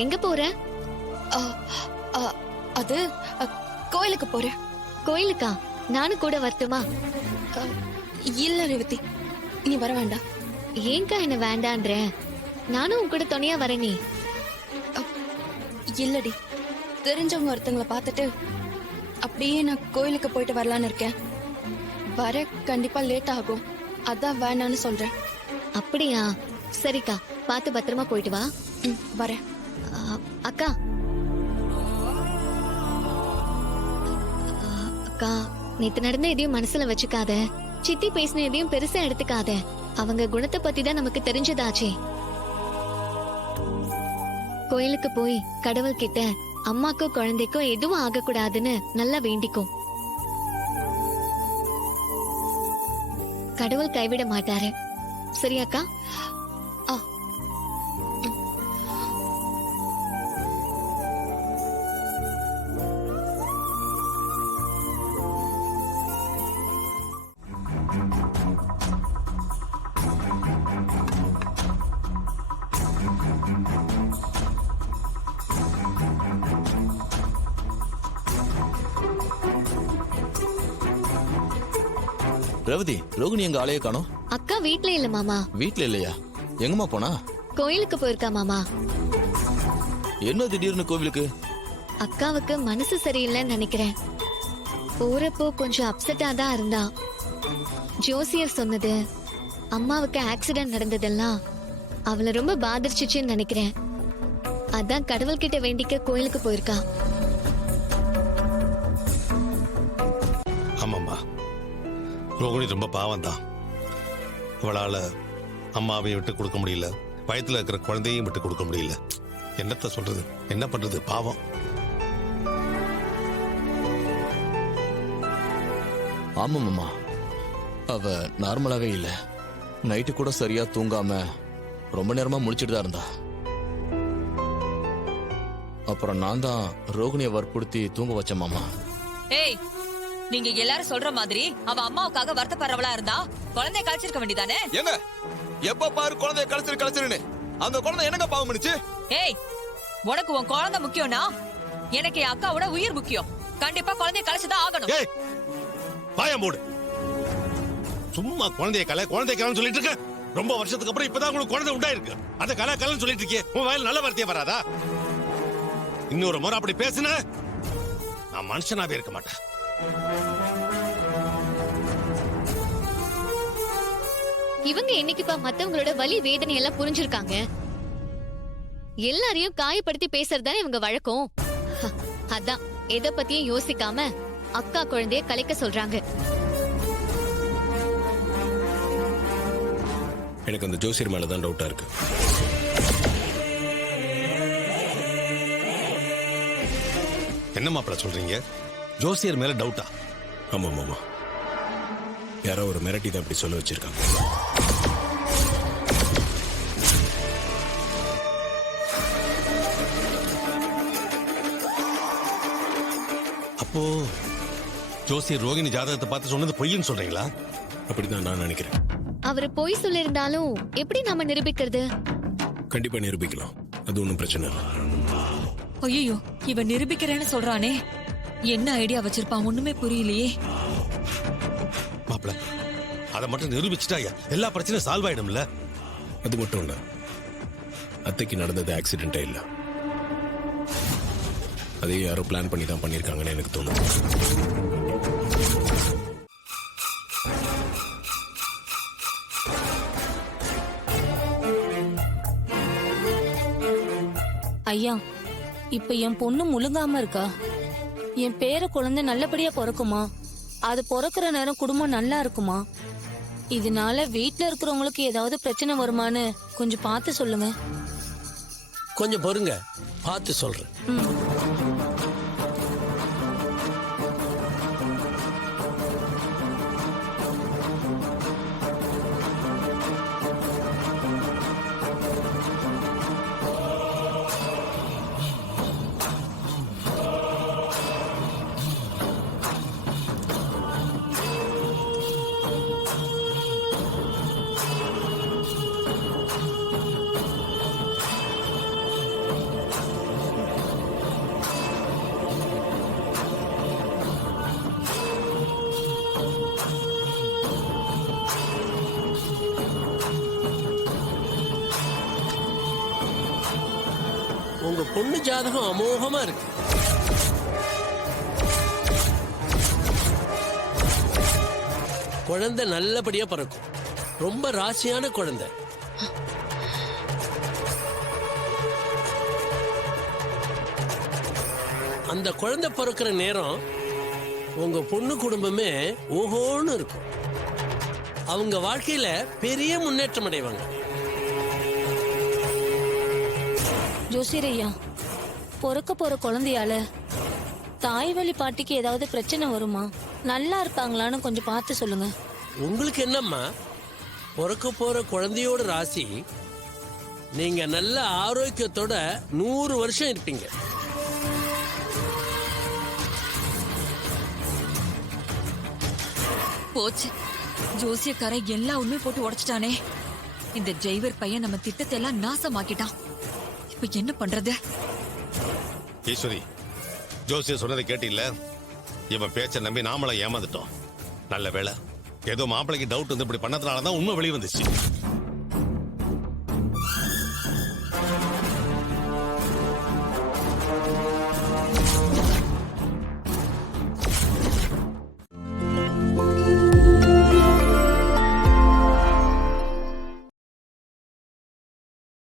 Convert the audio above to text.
எங்க போற? அ, அ, அது அ, கோயிலுக்கு போறேன். கோயிலுக்கா? நானும் கூட வரட்டுமா? அ, இல்ல ரேவதி, நீ வர வேண்டாம். ஏங்கா என்ன வேண்டான்ற? நானும் உன் கூட துணையா வரேனே. இல்லடி, தெரிஞ்சவங்க ஒருத்தங்களை பார்த்துட்டு அப்படியே நான் கோயிலுக்கு போயிட்டு வரலான்னு இருக்கேன். வர கண்டிப்பா லேட் ஆகும், அதான் வேணான்னு சொல்றேன். அப்படியா? சரிக்கா, பார்த்து பத்திரமா போயிட்டு வா. வரேன். அக்கா அக்கா, நேத்து நடந்த எதையும் மனசுல வச்சுக்காத. சித்தி பேசின எதையும் பெருசா எடுத்துக்காத. அவங்க குணத்தை பத்தி தான் நமக்கு தெரிஞ்சதாச்சே. கோயிலுக்கு போய் கடவுள் கிட்ட அம்மாக்கும் குழந்தைக்கும் எதுவும் ஆகக்கூடாதுன்னு நல்லா வேண்டிக்கும். கடவுள் கைவிட மாட்டாரு. சரியாக்கா? ஆ. ரேவதி, ரோகிணி எங்க ஆளையே காணோம். அக்கா வீட்ல இல்ல மாமா. வீட்ல இல்லையா? எங்கம்மா போனா? கோயிலுக்கு போயிருக்கா மாமா. என்ன திடீர்னு கோவிலுக்கு? அக்காவுக்கு மனசு சரியில்லைன்னு நினைக்கிறேன். போறப்போ கொஞ்சம் அப்செட்டா தான் இருந்தா. ஜோசியர் சொன்னது, அம்மாவுக்கு ஆக்சிடென்ட் நடந்ததெல்லாம் அவளை ரொம்ப பாதிச்சுச்சுன்னு நினைக்கிறேன். அதான் கடவுள்கிட்ட வேண்டிக்க கோயிலுக்கு போயிருக்கா. ஆமாம்மா, ரோகிணி ரொம்ப பாவம் தான். அவளால அம்மாவையும் விட்டு கொடுக்க முடியல, வயத்துல இருக்கிற குழந்தையும் விட்டு கொடுக்க முடியல. என்னத்த சொல்றது, என்ன பண்றது, பாவம். ஆமாம்மா, அவ நார்மலாவே இல்ல. நைட்டு கூட சரியா தூங்காம ரொம்ப நேரமா முழிச்சிட்டு தான் இருந்தா. அப்புறம் நான் தான் ரோகிணியை வற்புறுத்தி தூங்க வச்சேன் மாமா. ஏய், நீங்க எல்லாரும் சொல்ற மாதிரி அவ அம்மாவுக்காக வருத்தப்படுறவளா இருந்தா குழந்தைய கழிச்சிருக்க வேண்டியதானே? ஏங்க, எப்ப பாரு குழந்தைய கழிச்சிருன்னு அந்த குழந்தை என்னங்க பாவம் பண்ணுச்சு? ஏய், உனக்கு உன் குழந்தை முக்கியம்னா எனக்கு என் அக்காவோட உயிர் முக்கியம். கண்டிப்பா குழந்தைய கழிச்சுதான் ஆகணும். ஏய், பாயா மூடு. சும்மா குழந்தைய கலைன்னு சொல்லிட்டு இருக்க. ரொம்ப வருஷத்துக்கு அப்புறம் இப்பதான் உங்களுக்கு குழந்தை உண்டாயிருக்கு. அந்த கலைன்னு சொல்லிட்டு இருக்கே, உன் வாயில நல்ல வார்த்தையே வராதா? இன்னொரு முறை அப்படி பேசுன நான் மனுஷனாவே இருக்க மாட்டேன். இவங்க என்னைக்குப்பா மத்தவங்களோட வலி வேதனை எல்லாம் புரிஞ்சிருக்காங்க? எல்லாரையும் காயப்படுத்தி பேசுறதுதானே இவங்க வழக்கம். அதான் எதை பத்தியும் யோசிக்காம அக்கா குழந்தைய கலைக்க சொல்றாங்க. எனக்கு அந்த ஜோசியர் மேலதான் டவுட்டா இருக்கு. என்ன மாப்பிள்ள சொல்றீங்க? ஜோசியர் மேல டவுட்டா? ஆமா மாமா, யாரோ ஒரு மிரட்டி தான் அப்படி சொல்ல வச்சிருக்காங்க. அப்போ ஜோசியர் ரோகிணி ஜாதகத்தை பார்த்து சொன்னது பொய்ன்னு சொல்றீங்களா? அப்படிதான் நான் நினைக்கிறேன். அவரு பொய் சொல்லிருந்தாலும் எப்படி நாம நிரூபிக்கிறது? கண்டிப்பா நிரூபிக்கலாம், அது ஒன்றும் பிரச்சனை இல்லை. ஐயோ, இவன் நிரூபிக்கிறேன்னு சொல்றானே, என்ன ஐடியா வச்சிருப்பான் ஒண்ணுமே புரியலையே. மாப்பிள்ள, அதை மட்டும் நிரூபிச்சுட்டா எல்லா பிரச்சனையும் சால்வ் ஆயிடும்ல? அது மட்டும் இல்ல, அத்தைக்கு நடந்தது ஆக்சிடென்டே இல்ல, அதே யாரோ பிளான் பண்ணி தான் பண்ணிருக்காங்கன்னு எனக்கு தோணுது. ஐயா, இப்ப என் பொண்ணு முழுங்காம இருக்கா. என் பேர குழந்தை நல்லபடியா பிறக்குமா? அது பிறக்கிற நேரம் குடும்பம் நல்லா இருக்குமா? இதனால வீட்டுல இருக்கிறவங்களுக்கு ஏதாவது பிரச்சனை வருமான்னு கொஞ்சம் பார்த்து சொல்லுங்க. கொஞ்சம் பொறுங்க, பார்த்து சொல்றேன். உங்க பொண்ணு ஜாதகம் அமோகமா இருக்கு. குழந்தை நல்லபடியா பிறக்கும். ரொம்ப ராசியான குழந்தை. அந்த குழந்தை பிறக்கிற நேரம் உங்க பொண்ணு குடும்பமே ஓஹோன்னு இருக்கும். அவங்க வாழ்க்கையில பெரிய முன்னேற்றம் அடைவாங்க. ஜோசியரையா, பிறக்க போற குழந்தையால தாய் வழி பாட்டிக்கு ஏதாவது பிரச்சனை வருமா? நல்லா இருப்பாங்களான்னு கொஞ்சம் பார்த்து சொல்லுங்க. உங்களுக்கு என்னம்மா, பிறக்க போற குழந்தையோட ராசி நீங்க நல்ல ஆரோக்கியத்தோட 100 வருஷம் இருப்பீங்க. போச்சு, ஜோசியக்காரன் எல்லா உண்மை போட்டு உடைச்சிட்டானே. இந்த டிரைவர் பையன் நம்ம திட்டத்தை எல்லாம் நாசமாக்கிட்டான். இப்ப என்ன பண்றது? ஈஸ்வரி, ஜோசியர் சொன்னதை கேட்டில்ல? இவன் பேச்ச நம்பி நாமளை ஏமாந்துட்டோம். நல்ல வேளை, ஏதோ மாப்பிளைக்கு டவுட் வந்து இப்படி பண்ணதுனாலதான் உண்மை வெளியே வந்துச்சு.